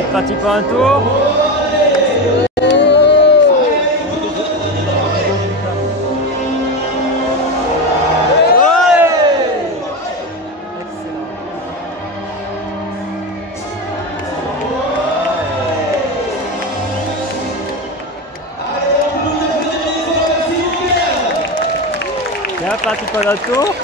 C'est parti pour un tour. Bien parti pour un tour.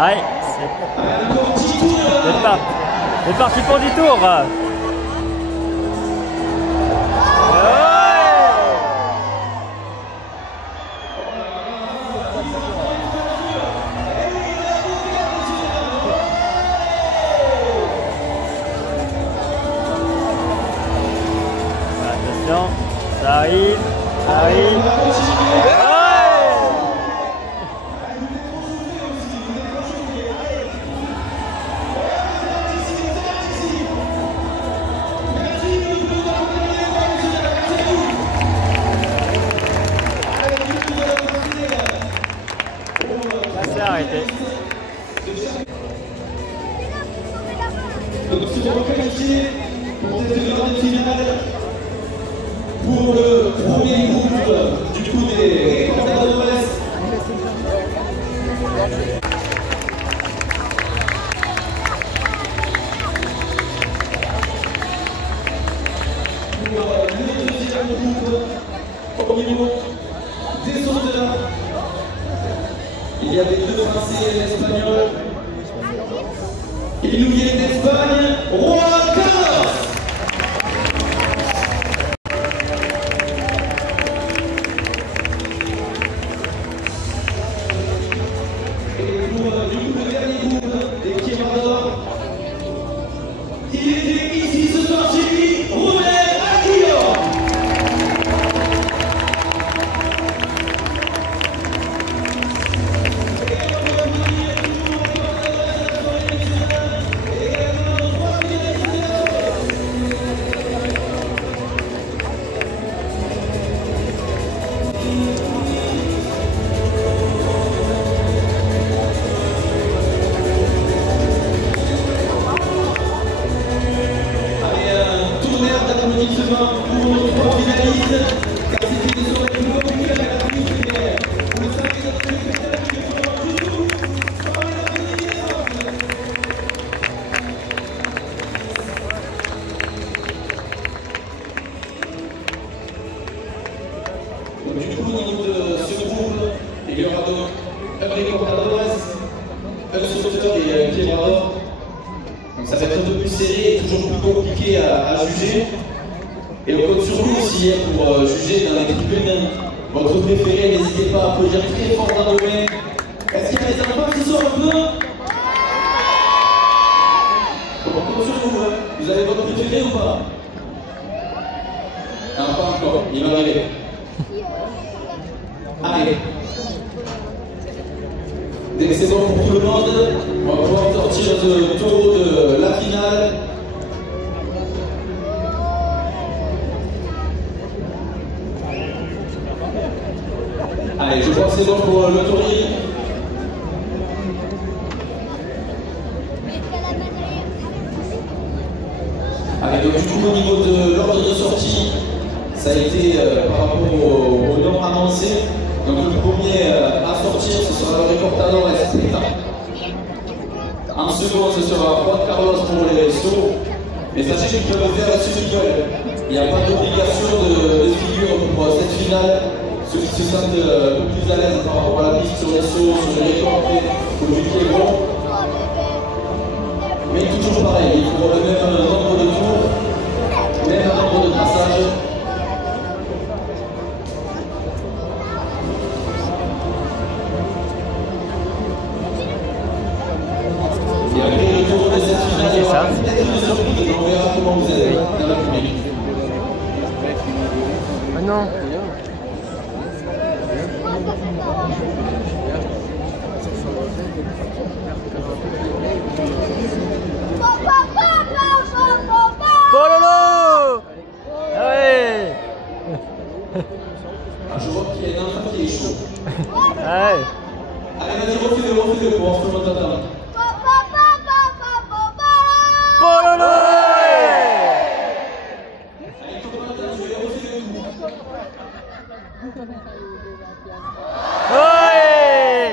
Allez, c'est parti pour 10 tours. Attention, ça arrive, ça arrive. Arrêté. Donc nous serons qualifiés pour cette grande finale pour le premier groupe du coup des Contadores. Pour le deuxième groupe au niveau des sauteurs. Il y avait deux Français et l'Espagnol. Il nous vient d'Espagne, Juan Carlos. Et pour le dernier groupe des Quemador, il était ici ce soir chez lui, Rubén Aquino. Pour nos trois finalistes, car c'était des soirées plus compliquées à la plus mais vous le savez, notre spectacle qui fera du tout par la fédération. Du coup, au niveau de ce groupe, il y aura donc un des Contadores, un sauteur et un Quebrador. Donc ça va être un peu plus serré et toujours plus compliqué à juger. Et on compte sur vous aussi pour juger dans les tribunes votre préféré. N'hésitez pas à applaudir très fort dans le mains. Est-ce qu'il y a des enfants qui sont un peu? On compte sur vous. Vous avez votre préféré ou pas? Non, pas encore. Il va arriver. Allez. Dès que c'est bon pour tout le monde, on va pouvoir sortir de taureau de la finale. Allez, je crois que c'est bon pour le tauril. Allez, donc du coup au niveau de l'ordre de sortie, ça a été par rapport au nom avancé. Donc le premier à sortir, ce sera le Contador Espeta. En second, ce sera Juan Carlos pour les sauts. Mais sachez qu'ils peuvent faire ce qu'ils veulent. Il n'y a pas d'obligation de figure pour cette finale. Ceux qui se sentent un peu plus à l'aise par rapport à la piste sur les sauts, sur les récoltés, ou du pied bon. Mais toujours pareil, il faut le même nombre de tours, même nombre de passages. Et après le tour de cette finale, il y aura peut-être une surprise, on verra comment vous êtes dans le public. Ah non. Bololo! refais-le pour voir comment t'entends. Bololo! Allez, comment t'entends, je vais refaire le coup. Ouais!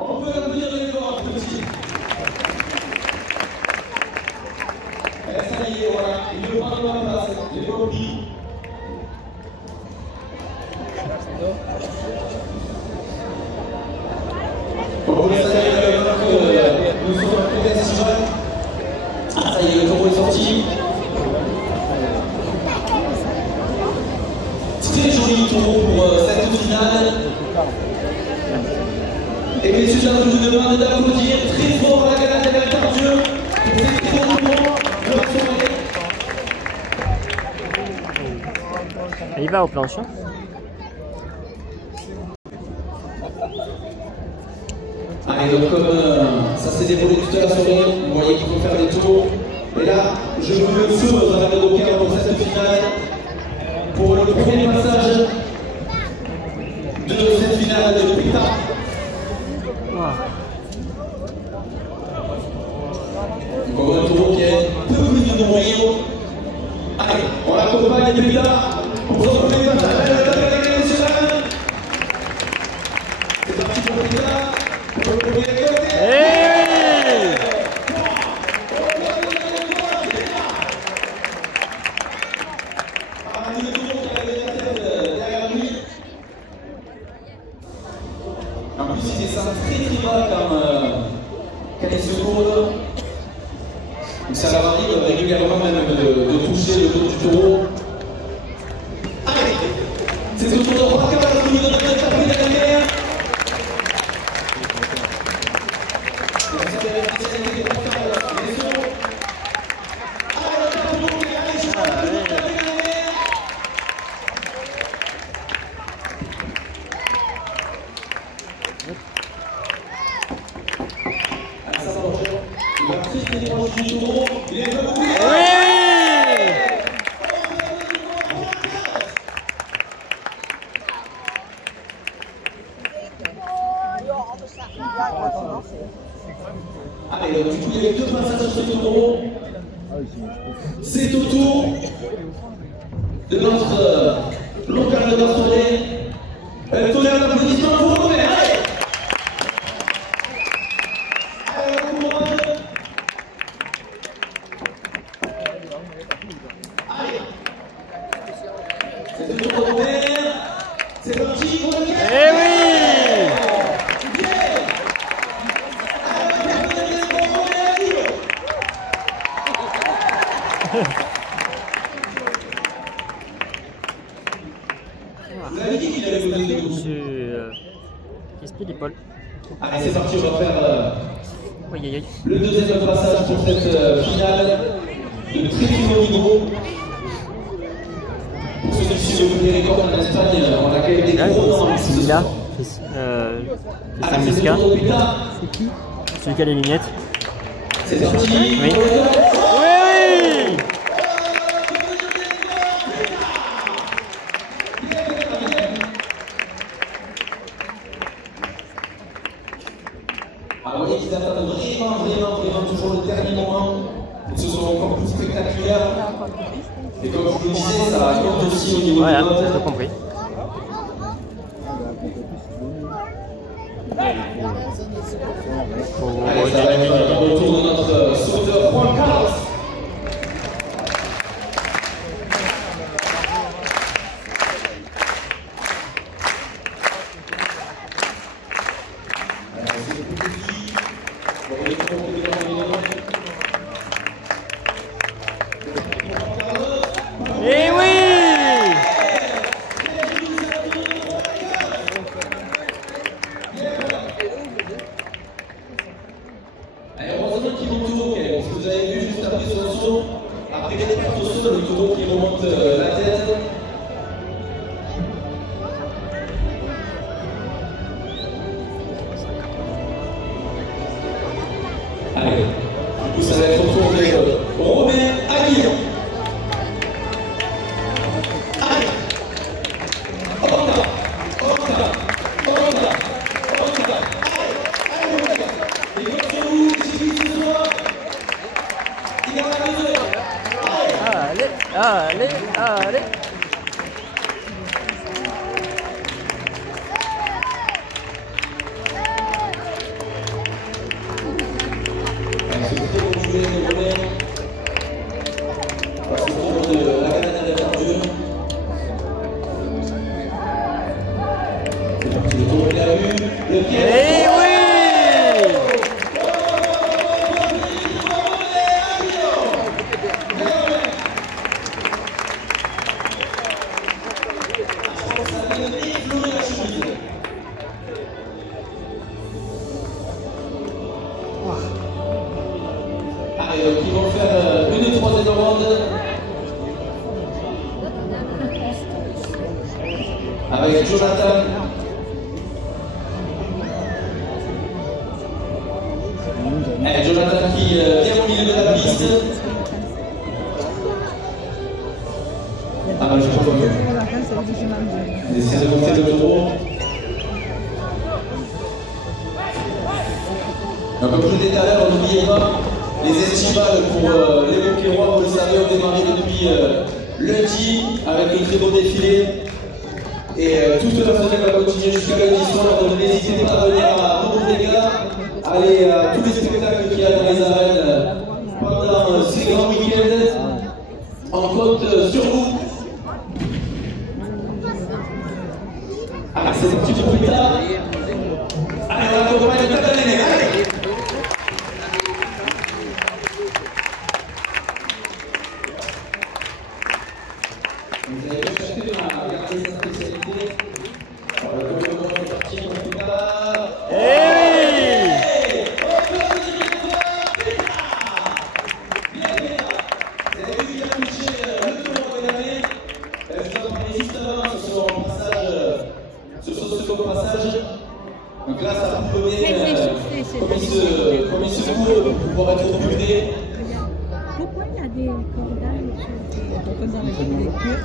On peut applaudir les corps, petit. Ça y est, voilà, il veut prendre la place, il est compris. Vous savez que nous sommes en festival. Ah, ça y est, le taureau est sorti. Très joli taureau pour cette finale. Et messieurs, dames, je vous demande d'applaudir très fort à la galette de Tardieu pour ces très bons moments de la soirée. Et il va au plancher. Allez, donc comme ça s'est déroulé tout à la soirée, vous voyez qu'il faut faire des tours. Et là, je veux le feu dans la Boca pour cette finale. Pour le premier passage de cette finale de Pita. Comme un taureau qui est peu venu de Rio. Allez, on l'accompagne Pita pour son premier passage. C'est parti pour Pita. Pour le premier côté. En plus, il descend très bas quand il se court. Donc ça leur arrive régulièrement même de toucher le dos du taureau. Allez, c'est au tour de Raka, qui nous donne la tapée de la mer. Allez, donc du coup, il y avait deux passages sur ce taureau. C'est au tour de notre local de Bastonnet. Un tonnerre d'applaudissements pour Robert. Allez! Allez, on couronne. Allez! C'est au tour de Robert. C'est parti pour le gain. Eh oui! Vous avez dit qu'il allait vous donner des coups. Esprit d'épaule. Allez, c'est parti, on va faire Oui, aïe, aïe. le deuxième passage pour cette finale de très haut niveau. Pour ceux qui suivent le premier record en Espagne, on accueille des gros noms. C'est Mila. Allez, c'est Miska. le tour de Pita. C'est qui? Celui qui a les lunettes. C'est parti. Oui. Oui! Alors, vous voyez qu'ils attendent vraiment toujours le dernier moment. Ils se sont encore plus spectaculaires. Et comme je vous le disais, ça compte aussi au niveau Voilà, des notes. j'ai compris. Allez, ça va être le retour de notre sauteur Juan Carlos. Eh oui! Allez, heureusement qu'il monte tout ok, parce que vous avez vu juste après son saut, après les pertes au sol, le taureau qui remonte la tête. Allez, du coup ça va être au tour de Romain Aguillon. Allez, Honda, Honda, Honda, Honda, allez, allez, allez. Et oui! Allez, donc ils vont faire une troisième ronde avec Jonathan. Allez, Jonathan qui vient au milieu de la piste. Ah, je ne sais pas. Il essaie de monter le taureau. Donc, comme je vous disais tout à l'heure, n'oubliez pas, les estivales pour les Moquerois, vous le savez, ont démarré depuis lundi avec le très beau défilé. Et toute la semaine va continuer jusqu'à lundi soir. Donc n'hésitez pas à venir à Bordeaux-Véga, aller à tous les spectacles qu'il y a dans les arènes pendant ces grands week-ends. On compte sur vous. Ah, c'est un petit peu plus tard. Allez, on accompagne le Tatanene. Allez! Vous avez chacun à regarder sa spécialité. Alors, le moment est parti pour plus tard. Vous avez vu qu'il a touché le tour de l'année. Je vous en parlais juste avant sur son passage, sur son second passage. Donc là, ça vous connaît comme il se court pour pouvoir être occupé. Pourquoi il y a des cordages dans les queues?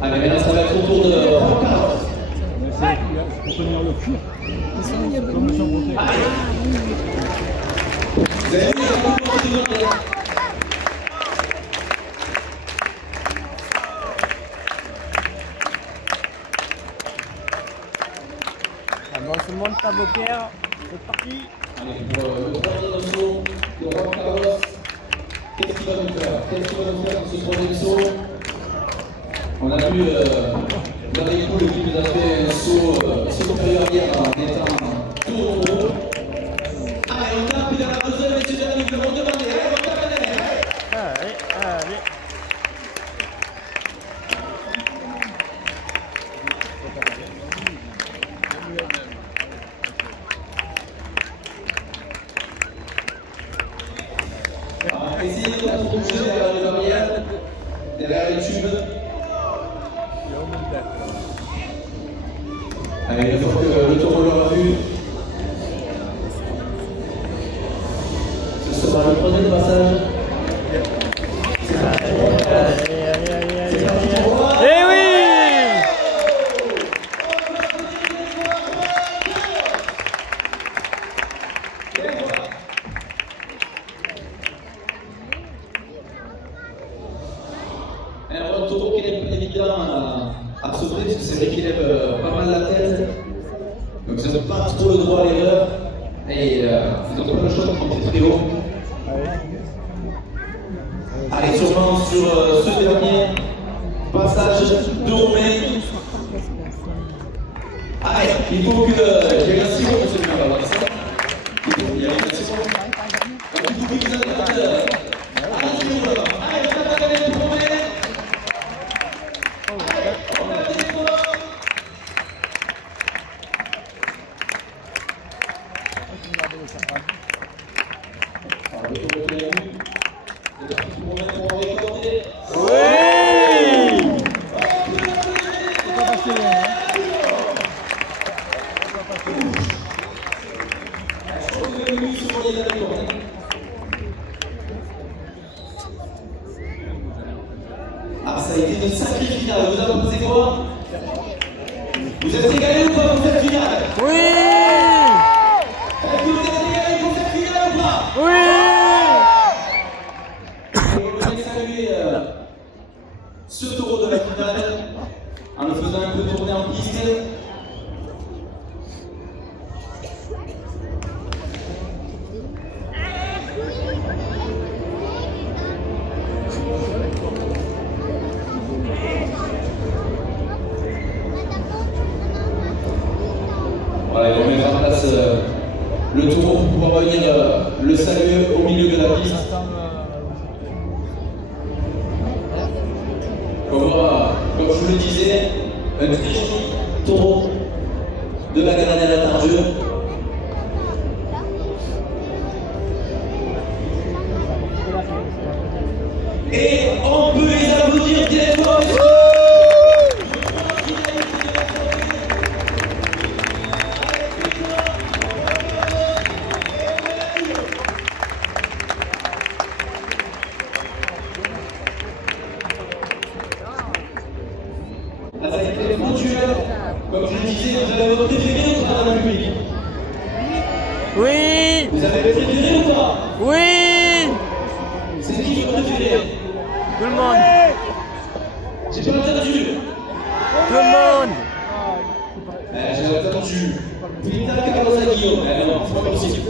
Allez, maintenant ça va être au tour de Juan Carlos. Pour tenir le cuir. Comme ils sont montés. Vous avez vu, il y a beaucoup de monde. Avant tout le monde, ta boquère, c'est parti. Allez, pour le troisième saut de Juan Carlos, qu'est-ce qu'il va nous faire? Qu'est-ce qu'il va nous faire pour ce troisième saut? On a vu dans les poules qui nous a fait un saut supérieur hier en étant tout au haut. Allez, on tape, il en a besoin, messieurs et dames, ils vont demander. Allez, on tape, allez. Allez, allez. Essayez de ne pas trop bouger derrière les barrières, derrière les tubes. Allez, une fois que le taureau l'aura vu, ce sera le troisième passage. Eh oui! Un taureau qui n'est pas évident à sauver, parce que c'est vrai qu'il lève pas mal la tête. Donc ça ne donne pas trop le droit à l'erreur. Et ils n'ont pas le choix de monter très haut. Allez, sûrement sur ce dernier passage de Romain. Allez, il faut que. Il y a un sirop pour celui-là, on va voir ça. Il y a un sirop. Donc il faut qu'ils attendent. Allez, sirop là-bas. Allez, le Tatanene de Romain. On a des efforts. Alors, le tour de la vue. C'est parti pour Romain pour récolter. Oui! Ah, ça a été une sacrée finale. Vous avez pensé quoi? Vous êtes régalés ou pas pour cette finale? Oui! Est-ce que vous êtes régalés pour cette finale ou pas? Oui! Je voudrais saluer ce taureau de la finale en le faisant un peu tourner en piste. Voilà, ils vont mettre en place le taureau pour pouvoir venir le saluer au milieu de la piste. Comme je vous le disais, un très joli taureau de la Granelle à Tardieu. Et on peut les applaudir très fort. Ça a été mon duel. Comme je le disais, vous avez votre préféré ou pas dans le public? Oui. Vous avez votre préféré ou pas? Oui. C'est qui votre préféré? Tout le monde. J'ai pas entendu. Tout le monde. J'ai entendu. Putain, Carlos Guillaume. Non, c'est pas possible.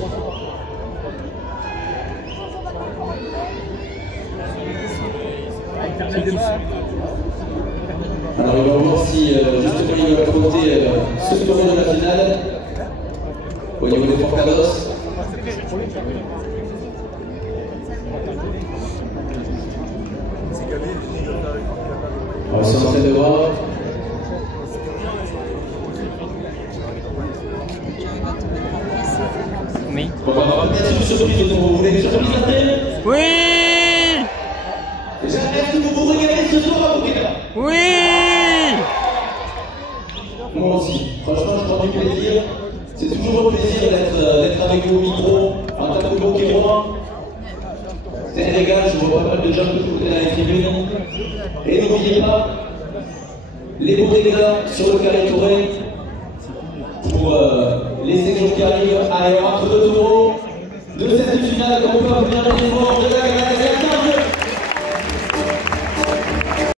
Alors, on va voir si justement il va affronter ce taureau de la finale au niveau des Forcados. On est en train de voir. Oui. On va avoir peut-être une surprise de taureau. Vous voulez une surprise après? Oui. Est-ce que vous vous régalez ce soir à Bouquet? Oui. Moi aussi. Franchement, je prends du plaisir. C'est toujours un plaisir d'être avec vous au micro en tant que Bouquet-Roi. C'est un régal, je vois pas mal de gens de tous côtés dans les tribunes. Et n'oubliez pas, les beaux dégâts sur le carré touré pour les sections qui arrivent. Allez, on rentre de taureau de cette finale qu'on peut appeler un effort de la Granelle.